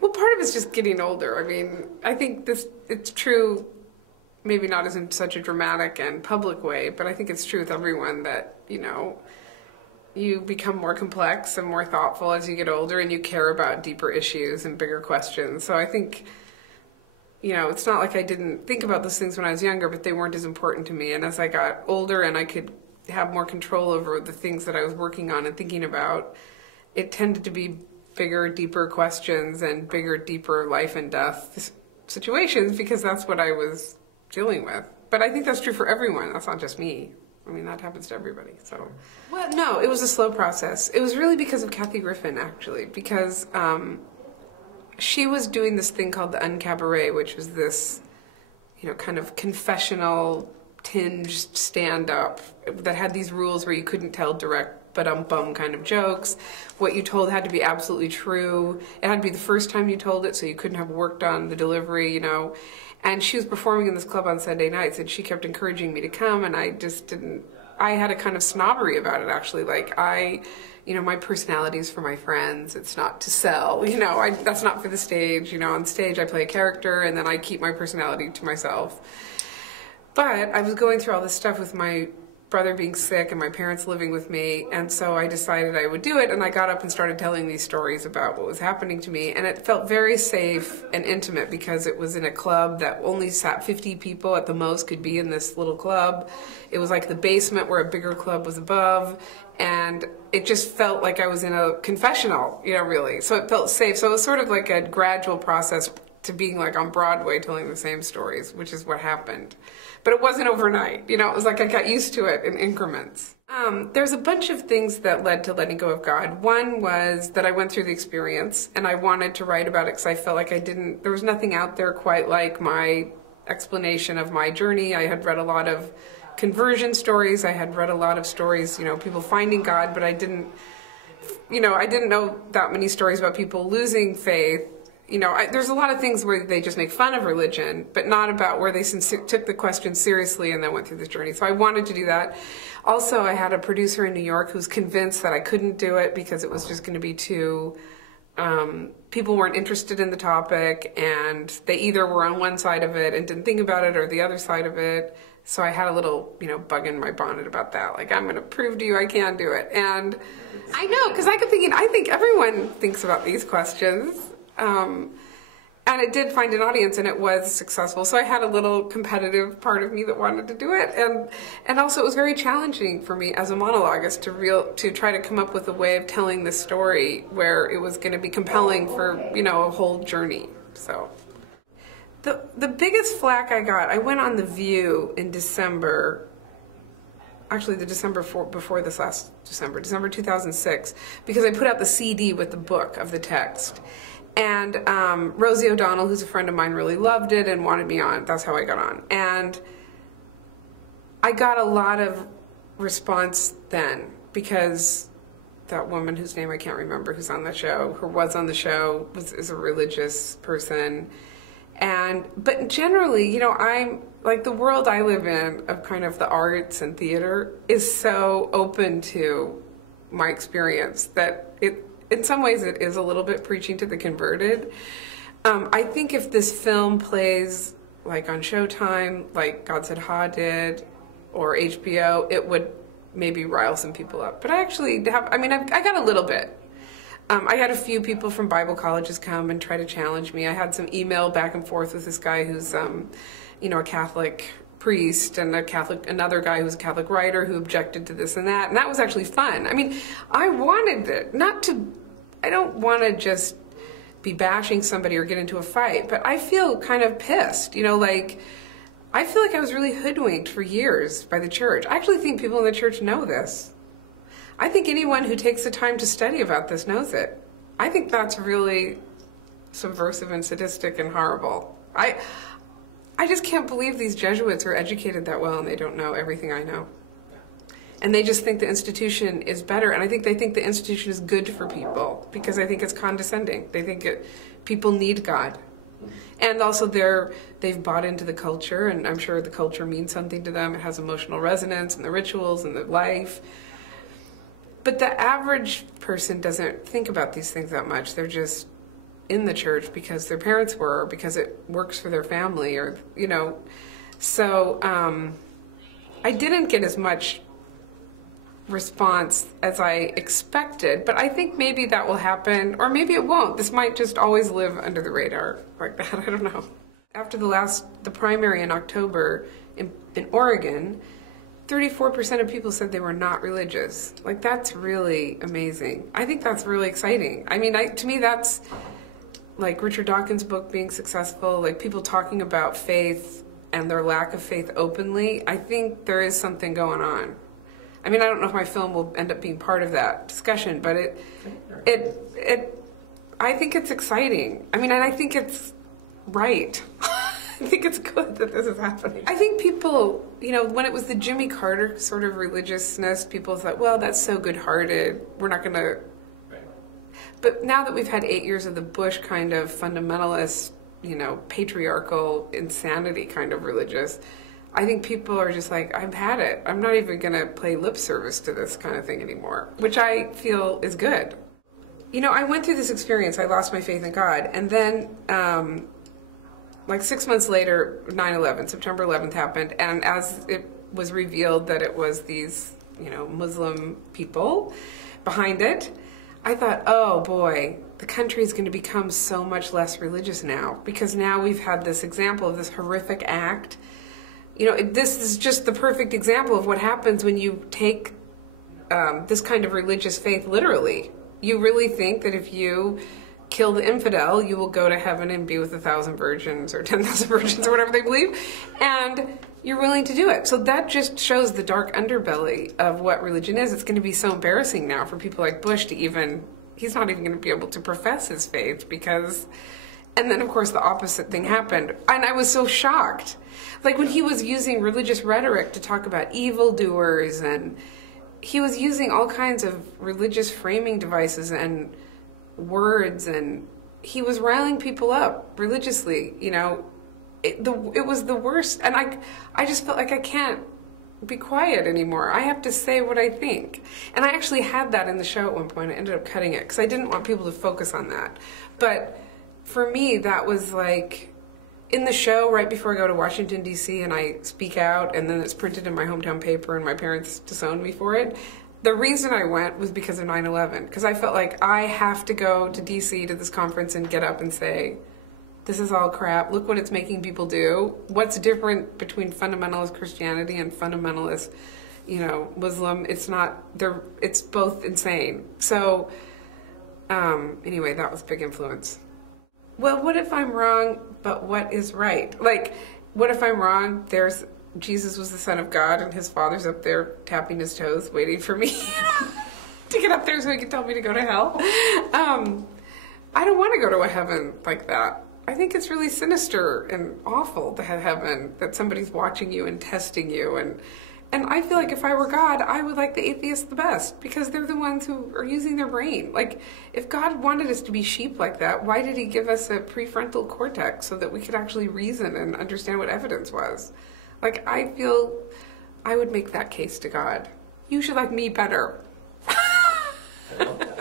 Well, part of it's just getting older. I mean, I think it's true, maybe not as in such a dramatic and public way, but I think it's true with everyone that, you know, you become more complex and more thoughtful as you get older, and you care about deeper issues and bigger questions. So I think, you know, it's not like I didn't think about those things when I was younger, but they weren't as important to me. And as I got older and I could have more control over the things that I was working on and thinking about, it tended to be bigger, deeper questions and bigger, deeper life and death situations, because that's what I was dealing with. But I think that's true for everyone. That's not just me. I mean, that happens to everybody. So, well, no, it was a slow process. It was really because of Kathy Griffin, actually, because she was doing this thing called the Uncabaret, which was this, you know, kind of confessional tinged stand-up that had these rules where you couldn't tell direct but-bum kind of jokes. What you told had to be absolutely true. It had to be the first time you told it, so you couldn't have worked on the delivery, you know. And she was performing in this club on Sunday nights, and she kept encouraging me to come, and I just didn't. I had a kind of snobbery about it, actually. Like, you know, my personality is for my friends. It's not to sell, you know. That's not for the stage. You know, on stage I play a character, and then I keep my personality to myself. But I was going through all this stuff with my brother being sick and my parents living with me, and so I decided I would do it, and I got up and started telling these stories about what was happening to me, and it felt very safe and intimate because it was in a club that only sat 50 people at the most could be in this little club. It was like the basement where a bigger club was above, and it just felt like I was in a confessional, you know, really. So it felt safe. So it was sort of like a gradual process to being like on Broadway telling the same stories, which is what happened. But it wasn't overnight, you know, it was like I got used to it in increments. There's a bunch of things that led to letting go of God. One was that I went through the experience, and I wanted to write about it because I felt like there was nothing out there quite like my explanation of my journey. I had read a lot of conversion stories, I had read a lot of stories, you know, people finding God, but I didn't know that many stories about people losing faith. You know, there's a lot of things where they just make fun of religion, but not about where they took the question seriously and then went through this journey. So I wanted to do that. Also, I had a producer in New York who was convinced that I couldn't do it because it was just going to be too, people weren't interested in the topic, and they either were on one side of it and didn't think about it, or the other side of it. So I had a little, you know, bug in my bonnet about that. Like, I'm going to prove to you I can do it. And I know, because I kept thinking, I think everyone thinks about these questions. And it did find an audience, and it was successful. So I had a little competitive part of me that wanted to do it, and also it was very challenging for me as a monologuist to try to come up with a way of telling this story where it was going to be compelling for, you know, a whole journey. So the biggest flack I got, I went on The View in December. Actually, the December before this last December 2006, because I put out the CD with the book of the text. And Rosie O'Donnell, who's a friend of mine, really loved it and wanted me on. That's how I got on. And I got a lot of response then, because that woman whose name I can't remember, who's on the show, who was on the show, is a religious person. But generally, you know, I'm like, the world I live in of kind of the arts and theater is so open to my experience that in some ways it is a little bit preaching to the converted. I think if this film plays like on Showtime, like God Said Ha did, or HBO, it would maybe rile some people up. But I actually have, I mean, I got a little bit. I had a few people from Bible colleges come and try to challenge me. I had some email back and forth with this guy who's, you know, a Catholic priest, and another guy who's a Catholic writer who objected to this and that was actually fun. I mean, I wanted it, I don't want to just be bashing somebody or get into a fight, but I feel kind of pissed, you know, like, I feel like I was really hoodwinked for years by the church. I actually think people in the church know this. I think anyone who takes the time to study about this knows it. I think that's really subversive and sadistic and horrible. I just can't believe these Jesuits are educated that well and they don't know everything I know. And they just think the institution is better, and I think they think the institution is good for people because I think it's condescending. They think people need God. And also they've bought into the culture, and I'm sure the culture means something to them. It has emotional resonance and the rituals and the life. But the average person doesn't think about these things that much. They're just in the church because their parents were, or because it works for their family, or, you know. So I didn't get as much response as I expected, but I think maybe that will happen, or maybe it won't. This might just always live under the radar like that. I don't know. After the primary in October in Oregon, 34% of people said they were not religious. Like, that's really amazing. I think that's really exciting. I mean, to me, that's like Richard Dawkins' book being successful, like people talking about faith and their lack of faith openly. I think there is something going on. I mean, I don't know if my film will end up being part of that discussion, but I think it's exciting. I mean, and I think it's right. I think it's good that this is happening. I think people, you know, when it was the Jimmy Carter sort of religiousness, people thought, well, that's so good-hearted. We're not going to... Right. But now that we've had 8 years of the Bush kind of fundamentalist, you know, patriarchal insanity kind of religious, I think people are just like, I've had it. I'm not even going to play lip service to this kind of thing anymore, which I feel is good. You know, I went through this experience. I lost my faith in God. And then, like 6 months later, 9/11, September 11th happened. And as it was revealed that it was these, you know, Muslim people behind it, I thought, oh boy, the country is going to become so much less religious now. Because now we've had this example of this horrific act. You know, this is just the perfect example of what happens when you take this kind of religious faith literally. You really think that if you kill the infidel, you will go to heaven and be with 1,000 virgins or 10,000 virgins or whatever they believe, and you're willing to do it. So that just shows the dark underbelly of what religion is. It's going to be so embarrassing now for people like Bush to even, he's not even going to be able to profess his faith because, and then of course the opposite thing happened. And I was so shocked. Like when he was using religious rhetoric to talk about evildoers, and he was using all kinds of religious framing devices and words, and he was riling people up religiously, you know. It was the worst, and I just felt like I can't be quiet anymore. I have to say what I think. And I actually had that in the show at one point. I ended up cutting it because I didn't want people to focus on that. But for me, that was like, in the show, right before I go to Washington, D.C., and I speak out, and then it's printed in my hometown paper, and my parents disowned me for it. The reason I went was because of 9/11, because I felt like I have to go to D.C. to this conference and get up and say, this is all crap. Look what it's making people do. What's different between fundamentalist Christianity and fundamentalist, you know, Muslim? It's not, it's both insane. So, anyway, that was a big influence. Well, what if I'm wrong, but what is right? Like, what if I'm wrong? Jesus was the Son of God, and his Father's up there tapping his toes, waiting for me to get up there so he can tell me to go to hell. I don't want to go to a heaven like that. I think it's really sinister and awful to have heaven, that somebody's watching you and testing you. And I feel like if I were God, I would like the atheists the best, because they're the ones who are using their brain. Like, if God wanted us to be sheep like that, why did he give us a prefrontal cortex so that we could actually reason and understand what evidence was? Like, I feel I would make that case to God. You should like me better. I love that.